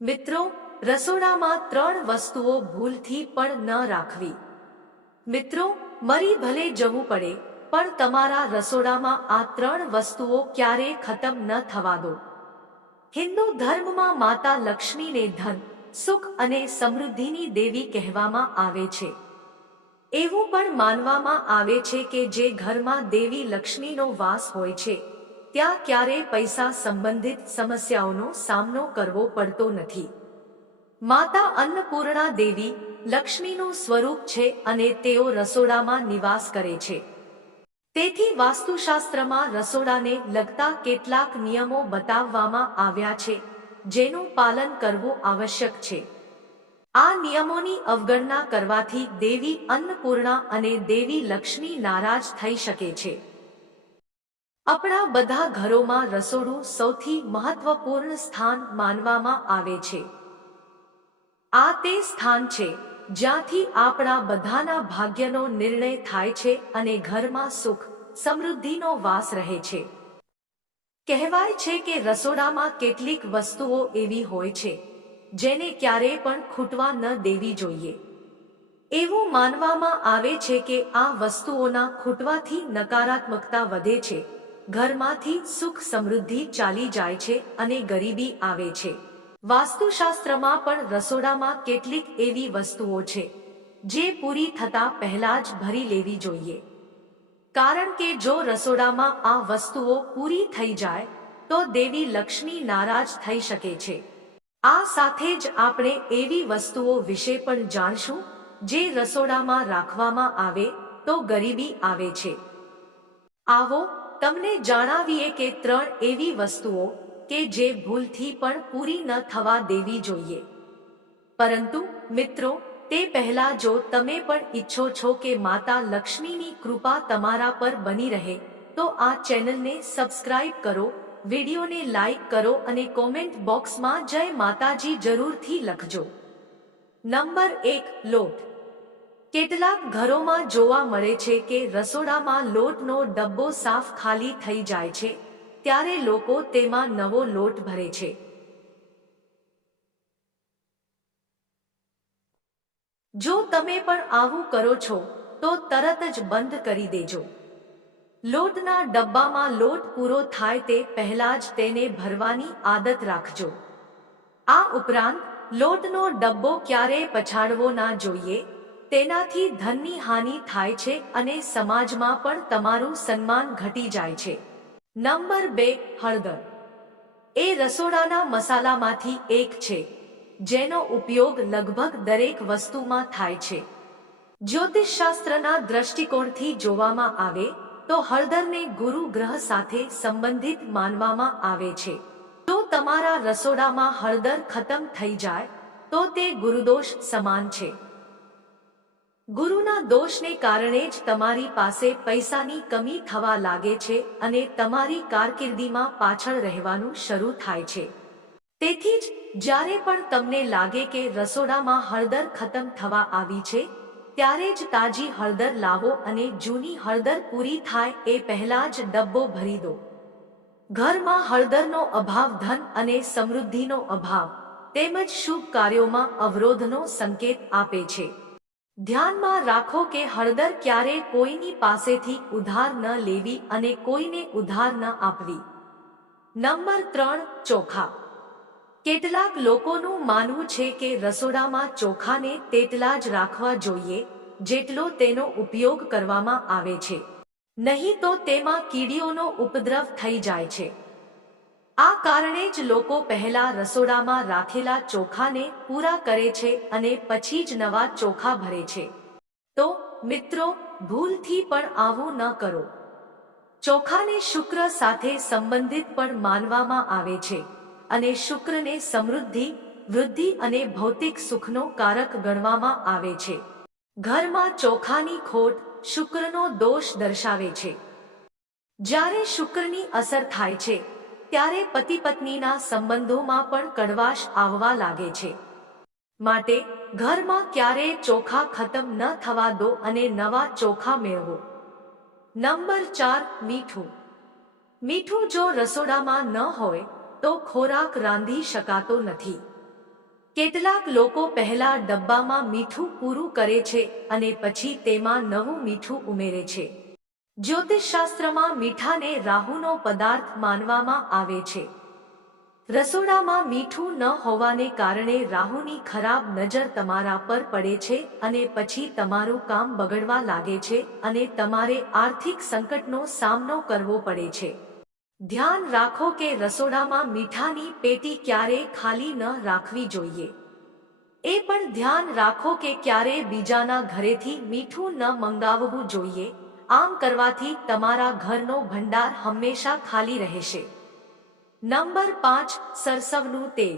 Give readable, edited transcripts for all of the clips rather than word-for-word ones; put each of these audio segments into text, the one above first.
મિત્રો, રસોડામાં 3 વસ્તુઓ ભૂલથી પણ ન રાખવી. મિત્રો, મરી ભલે જવું પડે, પણ તમારા રસોડામાં આ 3 વસ્તુઓ ક્યારેય ખતમ ન થવા દો. હિન્દુ ધર્મમાં માતા લક્ષ્મીને ધન, સુખ અને સમૃદ્ધિની દેવી કહેવામાં આવે છે. એવું પણ માનવામાં આવે છે કે જે ઘરમાં દેવી લક્ષ્મીનો વાસ હોય છે, ત્યાં ક્યારેય પૈસા સંબંધિત સમસ્યાઓનો સામનો કરવો પડતો નથી. માતા અન્નપૂર્ણા દેવી લક્ષ્મીનું સ્વરૂપ છે અને તેઓ રસોડામાં નિવાસ કરે છે. તેથી વાસ્તુશાસ્ત્રમાં રસોડાને લગતા કેટલાક નિયમો બતાવવામાં આવ્યા છે, જેનું પાલન કરવું આવશ્યક છે. આ નિયમોની અવગણના કરવાથી દેવી અન્નપૂર્ણા અને દેવી લક્ષ્મી નારાજ થઈ શકે છે. આપણા બધા ઘરોમાં રસોડું સૌથી મહત્વપૂર્ણ સ્થાન માનવામાં આવે છે. આ તે સ્થાન છે જ્યાંથી આપણા બધાના ભાગ્યનો નિર્ણય થાય છે અને ઘરમાં સુખ, સમૃદ્ધિનો વાસ રહે છે. કહેવાય છે કે રસોડામાં કેટલીક વસ્તુઓ એવી હોય છે જેને ક્યારેય પણ ખૂટવા ન દેવી જોઈએ. એવું માનવામાં આવે છે કે આ વસ્તુઓના ખૂટવાથી નકારાત્મકતા વધે છે, ઘરમાંથી સુખ સમૃદ્ધિ ચાલી જાય છે અને ગરીબી આવે છે. વાસ્તુશાસ્ત્રમાં પણ રસોડામાં કેટલીક એવી વસ્તુઓ છે જે પૂરી થતા પહેલા જ ભરી લેવી જોઈએ. કારણ કે જો રસોડામાં આ વસ્તુઓ પૂરી થઈ જાય તો દેવી લક્ષ્મી નારાજ થઈ શકે છે. આ સાથે જ આપણે એવી વસ્તુઓ વિશે પણ જાણશું જે રસોડામાં રાખવામાં આવે તો ગરીબી આવે છે. આવો તમને જણાવીએ કે 3 એવી વસ્તુઓ કે જે ભૂલથી પણ પૂરી ન થવા દેવી જોઈએ. પરંતુ મિત્રો, તે પહેલા જો તમે પણ ઈચ્છો છો કે માતા લક્ષ્મીની કૃપા તમારા પર બની રહે, તો આ ચેનલને સબસ્ક્રાઇબ કરો, વિડીયોને લાઈક કરો અને કોમેન્ટ બોક્સમાં જય માતાજી જરૂરથી લખજો. નંબર 1, લોટ. કેટલાક ઘરોમાં જોવા મળે છે કે રસોડામાં લોટનો ડબ્બો સાફ ખાલી થઈ જાય છે, ત્યારે લોકો તેમાં નવો લોટ ભરે છે. જો તમે પણ આવું કરો છો તો તરત જ બંધ કરી દેજો. લોટના ડબ્બામાં લોટ પૂરો થાય તે પહેલા જ તેને ભરવાની આદત રાખજો. આ ઉપરાંત લોટનો ડબ્બો ક્યારેય પછાડવો ના જોઈએ. તેનાથી ધનની હાનિ થાય છે અને સમાજમાં પણ તમારું સન્માન ઘટી જાય છે. નંબર 2, હળદર. એ રસોડાના મસાલામાંથી એક છે જેનો ઉપયોગ લગભગ દરેક વસ્તુમાં થાય છે. જ્યોતિષશાસ્ત્રના દ્રષ્ટિકોણથી જોવામાં આવે તો હળદરને ગુરુ ગ્રહ સાથે સંબંધિત માનવામાં આવે છે. જો તમારા રસોડામાં હળદર ખતમ થઈ જાય તો તે ગુરુદોષ સમાન છે. ગુરુના દોષને કારણે જ તમારી પાસે પૈસાની કમી થવા લાગે છે અને તમારી કારકિર્દીમાં પાછળ રહેવાનું શરૂ થાય છે. તેથી જ જ્યારે પણ તમને લાગે કે રસોડામાં હળદર ખતમ થવા આવી છે, ત્યારે જ તાજી હળદર લાવો અને જૂની હળદર પૂરી થાય એ પહેલા જ ડબ્બો ભરી દો. ઘરમાં હળદરનો અભાવ ધન અને સમૃદ્ધિનો અભાવ તેમજ શુભ કાર્યોમાં અવરોધનો સંકેત આપે છે. ધ્યાનમાં રાખો કે હળદર ક્યારેય કોઈની પાસેથી ઉધાર ન લેવી અને કોઈને ઉધાર ન આપવી. નંબર 3, ચોખા. કેટલાક લોકોનું માનવું છે કે રસોડામાં ચોખાને તેટલા જ રાખવા જોઈએ જેટલો તેનો ઉપયોગ કરવામાં આવે છે, નહીં તો તેમાં કીડીઓનો ઉપદ્રવ થઈ જાય છે. આ કારણે જ લોકો પહેલા રસોડામાં રાખેલા ચોખાને પૂરા કરે છે અને પછી જ નવા ચોખા ભરે છે. તો મિત્રો, ભૂલથી પણ આવું ન કરો. ચોખાને શુક્ર સાથે સંબંધિત પણ માનવામાં આવે છે અને શુક્રને સમૃદ્ધિ, વૃદ્ધિ અને ભૌતિક સુખનો કારક ગણવામાં આવે છે. ઘરમાં ચોખાની ખોટ શુક્રનો દોષ દર્શાવે છે. જ્યારે શુક્રની અસર થાય છે ત્યારે પતિ-પત્નીના સંબંધોમાં પણ કડવાશ આવવા લાગે છે. માટે ઘરમાં ક્યારેય ચોખા ખતમ ન થવા દો અને નવા ચોખા મેળવો. નંબર 4, મીઠું. મીઠું જો રસોડામાં ન હોય તો ખોરાક રાંધી શકાતો નથી. કેટલાક લોકો પહેલા ડબ્બામાં મીઠું પૂરું કરે છે અને પછી તેમાં નવું મીઠું ઉમેરે છે. જ્યોતિષશાસ્ત્રમાં મીઠાને રાહુનો પદાર્થ માનવામાં આવે છે. રસોડામાં મીઠું ન હોવાને કારણે રાહુની ખરાબ નજર તમારા પર પડે છે અને પછી તમારું કામ બગડવા લાગે છે અને તમારે આર્થિક સંકટનો સામનો કરવો પડે છે. ધ્યાન રાખો કે રસોડામાં મીઠાની પેટી ક્યારેય ખાલી ન રાખવી જોઈએ. એ પણ ધ્યાન રાખો કે ક્યારેય બીજાના ઘરેથી મીઠું ન મંગાવવું જોઈએ. આમ કરવાથી તમારા ઘરનો ભંડાર હંમેશા ખાલી રહેશે. નંબર 5 સરસવનું તેલ.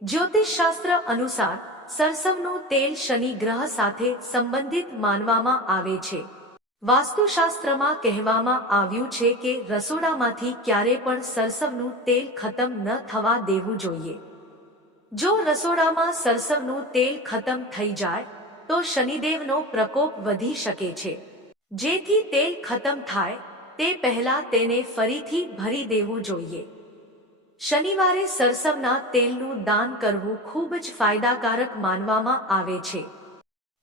જ્યોતિષશાસ્ત્ર અનુસાર સરસવનું તેલ શનિ ગ્રહ સાથે સંબંધિત માનવામાં આવે છે. વાસ્તુશાસ્ત્રમાં કહેવામાં આવ્યું છે કે રસોડામાંથી ક્યારે પણ સરસવનું તેલ ખતમ ન થવા દેવું જોઈએ. જો રસોડામાં સરસવનું તેલ ખતમ થઈ જાય તો શનિદેવનો પ્રકોપ વધી શકે છે. જેથી તેલ ખતમ થાય તે પહેલા તેને ફરીથી ભરી દેવું જોઈએ. શનિવારે સરસવના તેલનું દાન કરવું ખૂબ જ ફાયદાકારક માનવામાં આવે છે.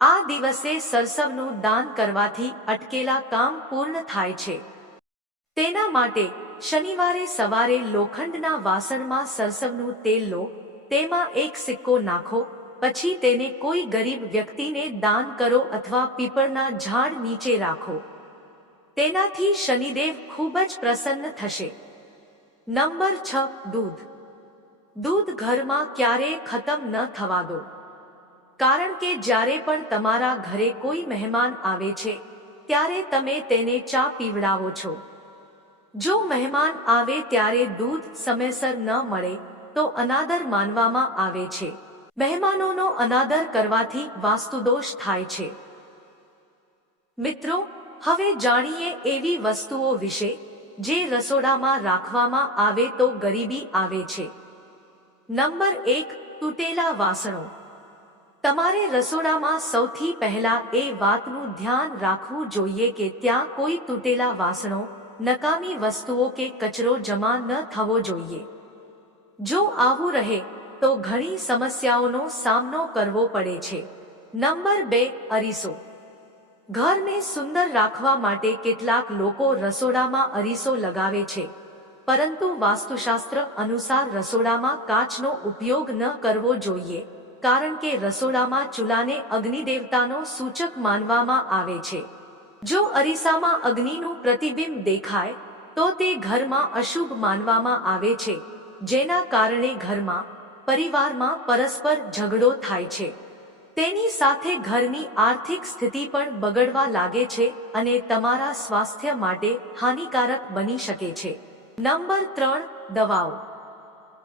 આ દિવસે સરસવનું દાન કરવાથી અટકેલા કામ પૂર્ણ થાય છે. તેના માટે શનિવારે સવારે લોખંડના વાસણમાં સરસવનું તેલ લો, તેમાં એક સિક્કો નાખો, પછી તેને કોઈ ગરીબ વ્યક્તિને દાન કરો અથવા પીપળના ઝાડ નીચે રાખો. તેનાથી શનિદેવ ખૂબ જ પ્રસન્ન થશે. નંબર 6 દૂધ. દૂધ ઘરમાં ક્યારેય ખતમ ન થવા દો. કારણ કે જ્યારે પણ તમારા ઘરે કોઈ મહેમાન આવે છે ત્યારે તમે તેને ચા પીવડાવો છો. જો મહેમાન આવે ત્યારે દૂધ સમયસર ન મળે તો અનાદર માનવામાં આવે છે. મહેમાનોનો અનાદર કરવાથી વાસ્તુદોષ થાય છે. મિત્રો, હવે જાણીએ એવી વસ્તુઓ વિશે જે રસોડામાં રાખવામાં આવે તો ગરીબી આવે છે. નંબર 1 તૂટેલા વાસણો. તમારે રસોડામાં સૌથી પહેલા એ વાતનું ધ્યાન રાખવું જોઈએ કે ત્યાં કોઈ તૂટેલા વાસણો, નકામી વસ્તુઓ કે કચરો જમા ન થવો જોઈએ. જો આવું રહે તો ઘણી સમસ્યાઓનો સામનો કરવો પડે છે. નંબર 2 અરીસો. ઘરને સુંદર રાખવા માટે કેટલાક લોકો રસોડામાં અરીસો લગાવે છે, પરંતુ વાસ્તુશાસ્ત્ર અનુસાર રસોડામાં કાચનો ઉપયોગ ન કરવો જોઈએ, કારણ કે રસોડામાં ચૂલાને અગ્નિદેવતાનો સૂચક માનવામાં આવે છે. જો અરીસામાં અગ્નિનું પ્રતિબિંબ દેખાય તો તે ઘરમાં અશુભ માનવામાં આવે છે, જેના કારણે ઘરમાં, પરિવારમાં પરસ્પર ઝઘડો થાય છે. તેની સાથે ઘરની આર્થિક સ્થિતિ પણ બગડવા લાગે છે અને તમારા સ્વાસ્થ્ય માટે હાનિકારક બની શકે છે. નંબર 3 દવાઓ.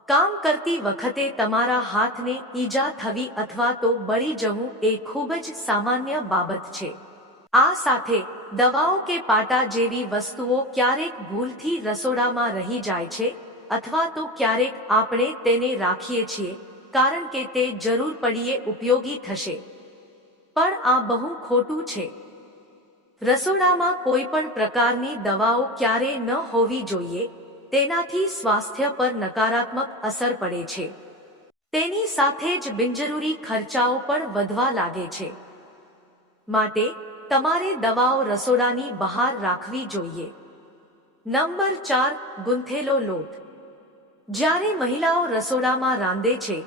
કામ કરતી વખતે તમારા હાથને ઈજા થવી અથવા તો બળી જવું એ ખૂબ જ સામાન્ય બાબત છે. આ સાથે દવાઓ કે પાટા જેવી વસ્તુઓ ક્યારેક ભૂલથી રસોડામાં રહી જાય છે અથવા તો ક્યારેક આપણે તેને રાખીએ છીએ કારણ કે તે જરૂર પડીએ ઉપયોગી થશે. પણ આ બહુ ખોટું છે. રસોડામાં કોઈ પણ પ્રકારની દવાઓ ક્યારેય ન હોવી જોઈએ. તેનાથી સ્વાસ્થ્ય પર નકારાત્મક અસર પડે છે. તેની સાથે જ બિનજરૂરી ખર્ચાઓ પણ વધવા લાગે છે. માટે તમારે દવાઓ રસોડાની બહાર રાખવી જોઈએ. નંબર 4 ગૂંથેલો લોટ. જ્યારે મહિલાઓ રસોડામાં રાંધે છે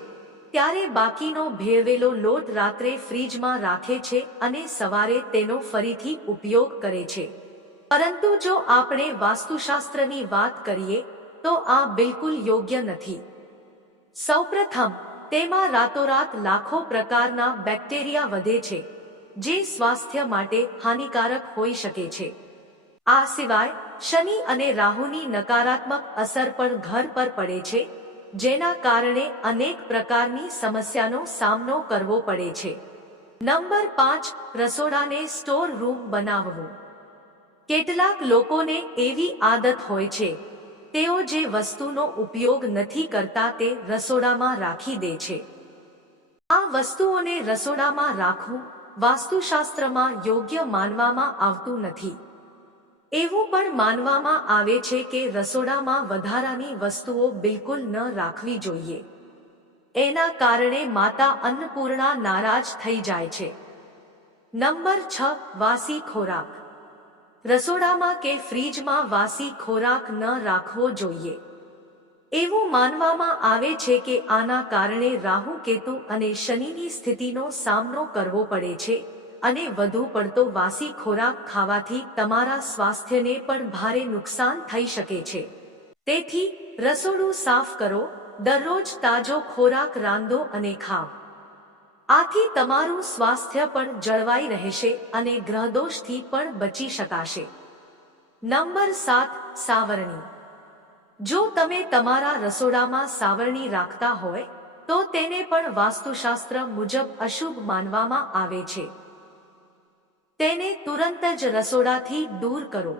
ત્યારે બાકીનો ભેળવેલો લોટ રાત્રે ફ્રીજમાં રાખે છે અને સવારે તેનો ફરીથી ઉપયોગ કરે છે. પરંતુ જો આપણે વાસ્તુશાસ્ત્રની વાત કરીએ તો આ બિલકુલ યોગ્ય નથી. સૌપ્રથમ, તેમાં રાતોરાત લાખો પ્રકારના બેક્ટેરિયા વધે છે, જે સ્વાસ્થ્ય માટે હાનિકારક હોઈ શકે છે. આ સિવાય શનિ અને રાહુની નકારાત્મક અસર પણ ઘર પર પડે છે, જેના કારણે અનેક પ્રકારની સમસ્યાનો સામનો કરવો પડે છે. નંબર 5 રસોડાને સ્ટોર રૂમ બનાવવું. કેટલાક લોકોને એવી આદત હોય છે, તેઓ જે વસ્તુનો ઉપયોગ નથી કરતા તે રસોડામાં રાખી દે છે. આ વસ્તુઓને રસોડામાં રાખવું વાસ્તુશાસ્ત્રમાં યોગ્ય માનવામાં આવતું નથી. એવું પણ માનવામાં આવે છે કે રસોડામાં વધારાની વસ્તુઓ બિલકુલ ન રાખવી જોઈએ. એના કારણે માતા અન્નપૂર્ણા નારાજ થઈ જાય છે. નંબર 6, વાસી ખોરાક. રસોડામાં કે ફ્રીજમાં વાસી ખોરાક ન રાખવો જોઈએ. એવું માનવામાં આવે છે કે આના કારણે રાહુ, કેતુ અને શનિની સ્થિતિનો સામનો કરવો પડે છે અને વધુ પડતો વાસી ખોરાક ખાવાથી તમારા સ્વાસ્થ્યને પણ ભારે નુકસાન થઈ શકે છે. તેથી રસોડું સાફ કરો, દરરોજ તાજો ખોરાક રાંધો અને ખાઓ. આથી તમારું સ્વાસ્થ્ય પણ જળવાઈ રહેશે અને ગ્રહદોષથી પણ બચી શકાશે. નંબર 7, સાવરણી. જો તમે તમારા રસોડામાં સાવરણી રાખતા હોય તો તેને પણ વાસ્તુશાસ્ત્ર મુજબ અશુભ માનવામાં આવે છે. તેને તુરંત જ રસોડાથી દૂર કરો.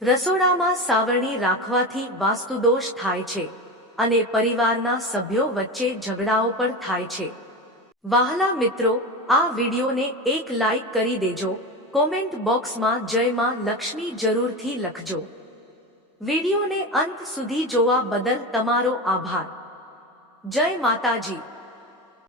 રસોડામાં સાવરણી રાખવાથી વાસ્તુદોષ થાય છે અને પરિવારના સભ્યો વચ્ચે ઝઘડાઓ પણ થાય છે. વહાલા મિત્રો, આ વિડીયોને એક લાઈક કરી દેજો. કોમેન્ટ બોક્સમાં જય માં લક્ષ્મી જરૂરથી લખજો. વિડીયોને અંત સુધી જોવા બદલ તમારો આભાર. જય માતાજી.